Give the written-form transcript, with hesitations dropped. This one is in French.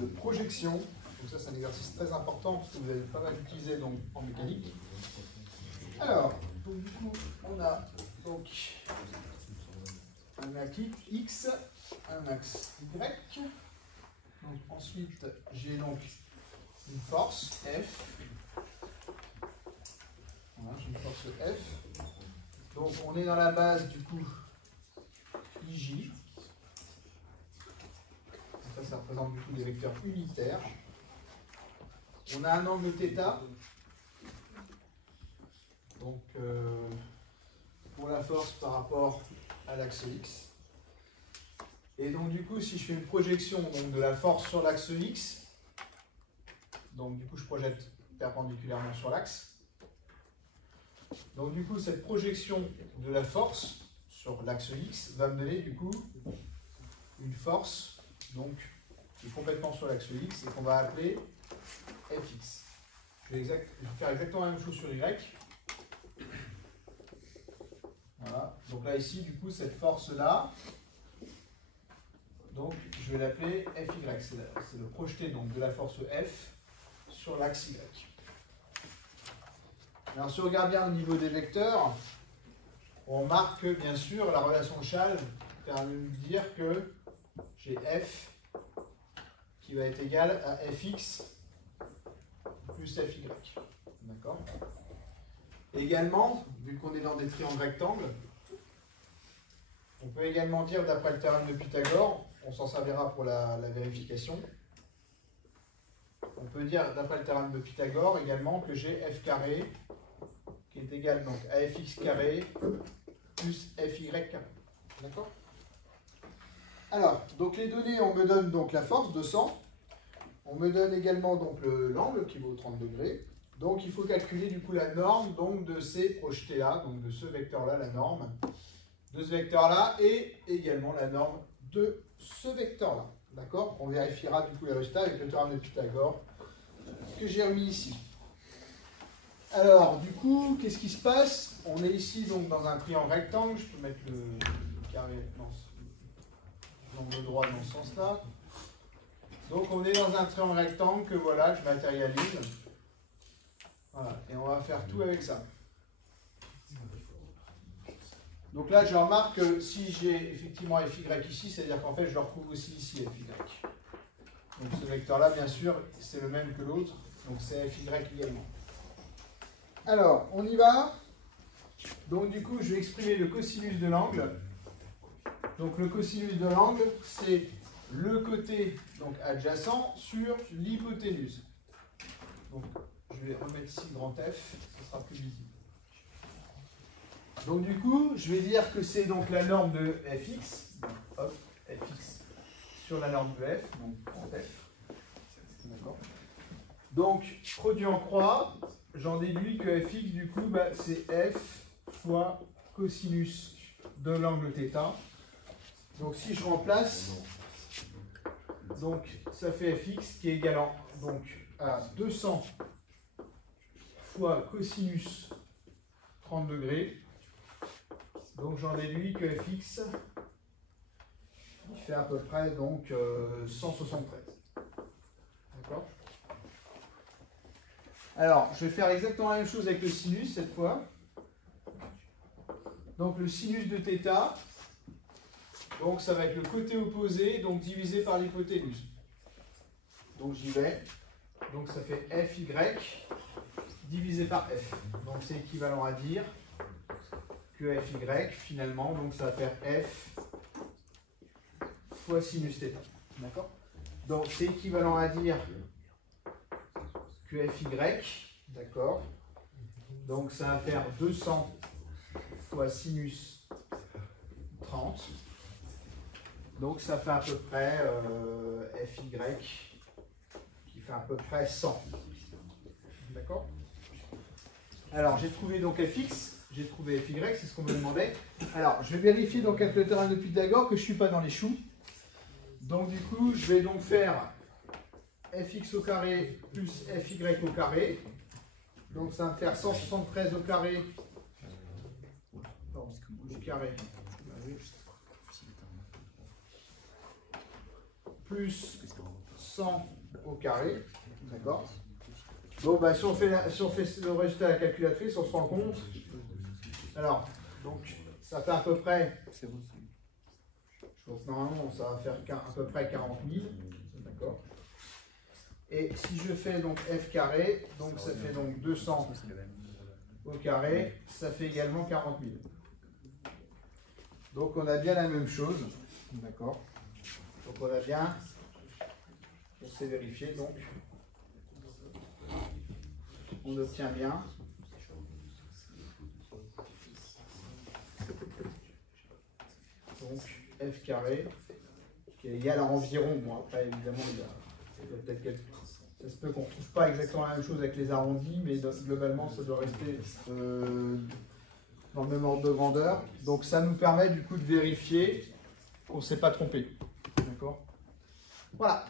de projection. Donc ça, c'est un exercice très important parce que vous avez pas mal utilisé donc, en mécanique. Alors, donc, du coup, on a donc un axe X, un axe Y. Donc, ensuite, j'ai donc une force F. Voilà, j'ai une force F. Donc, on est dans la base du coup IJ. Ça représente du coup des vecteurs unitaires. On a un angle θ. Donc, pour la force par rapport à l'axe X. Et donc, du coup, si je fais une projection donc, de la force sur l'axe X, donc du coup, je projette perpendiculairement sur l'axe. Donc, du coup, cette projection de la force sur l'axe X va me donner du coup une force donc, qui est complètement sur l'axe X et qu'on va appeler Fx. Je vais faire exactement la même chose sur Y. Voilà. Donc là, ici, du coup, cette force-là, donc je vais l'appeler Fy. C'est le projeté donc, de la force F sur l'axe Y. Alors, si on regarde bien au niveau des vecteurs, on remarque que, bien sûr, la relation de Schall permet de dire que j'ai F qui va être égal à Fx plus Fy. D'accord ? Également, vu qu'on est dans des triangles rectangles, on peut également dire, d'après le théorème de Pythagore, on s'en servira pour la vérification, on peut dire, d'après le théorème de Pythagore, également que j'ai f carré qui est égal donc à fx carré plus fy carré. D'accord ? Alors, donc les données, on me donne donc la force, 200. On me donne également donc l'angle qui vaut 30 degrés. Donc il faut calculer du coup la norme donc, de ces projetés-là, donc de ce vecteur-là, la norme de ce vecteur-là, et également la norme de ce vecteur-là. D'accord ? On vérifiera du coup les résultats avec le théorème de Pythagore que j'ai remis ici. Alors, du coup, qu'est-ce qui se passe? On est ici donc dans un triangle rectangle. Je peux mettre le carré dans l'angle droit dans ce sens-là. Donc, on est dans un triangle rectangle que voilà, je matérialise. Voilà, et on va faire tout avec ça. Donc là, je remarque que si j'ai effectivement fy ici, c'est-à-dire qu'en fait, je le retrouve aussi ici, fy. Donc ce vecteur-là, bien sûr, c'est le même que l'autre, donc c'est fy également. Alors, on y va. Donc du coup, je vais exprimer le cosinus de l'angle. Donc le cosinus de l'angle, c'est le côté donc, adjacent sur l'hypoténuse. Donc je vais remettre ici grand F, ce sera plus visible. Donc du coup, je vais dire que c'est donc la norme de fx, donc, hop, fx sur la norme de f, donc grand F. D'accord. Donc, produit en croix, j'en déduis que fx, du coup, bah, c'est f fois cosinus de l'angle θ. Donc si je remplace, donc ça fait fx qui est égal donc, à 200 fois cosinus 30 degrés. Donc j'en déduis que fx il fait à peu près donc 173. D'accord ? Alors, je vais faire exactement la même chose avec le sinus cette fois. Donc le sinus de θ, donc ça va être le côté opposé, donc divisé par l'hypoténuse. Donc j'y vais. Donc ça fait fy divisé par f. Donc c'est équivalent à dire que fy finalement, donc ça va faire f fois sinus θ. D'accord ? Donc c'est équivalent à dire que fy, d'accord ? Donc ça va faire 200 fois sinus 30. Donc ça fait à peu près fy qui fait à peu près 100. D'accord ? Alors j'ai trouvé donc fx, j'ai trouvé fy, c'est ce qu'on me demandait. Alors je vais vérifier donc avec le théorème de Pythagore que je ne suis pas dans les choux. Donc du coup je vais donc faire fx au carré plus fy au carré. Donc ça va me faire 173 au carré. Non, au carré. Plus 100 au carré. D'accord. Bon, bah, si on fait le résultat à la calculatrice, on se rend compte. Alors, donc, ça fait à peu près, je pense normalement, ça va faire à peu près 40 000. D'accord. Et si je fais donc f carré, donc ça fait donc 200 au carré, ça fait également 40 000. Donc on a bien la même chose. D'accord. Donc on a bien, on s'est vérifié, donc on obtient bien donc f carré qui est égal à environ, bon après évidemment il y a peut-être quelques... Ça se peut qu'on ne retrouve pas exactement la même chose avec les arrondis, mais globalement ça doit rester dans le même ordre de grandeur. Donc ça nous permet du coup de vérifier qu'on ne s'est pas trompé. D'accord. Voilà.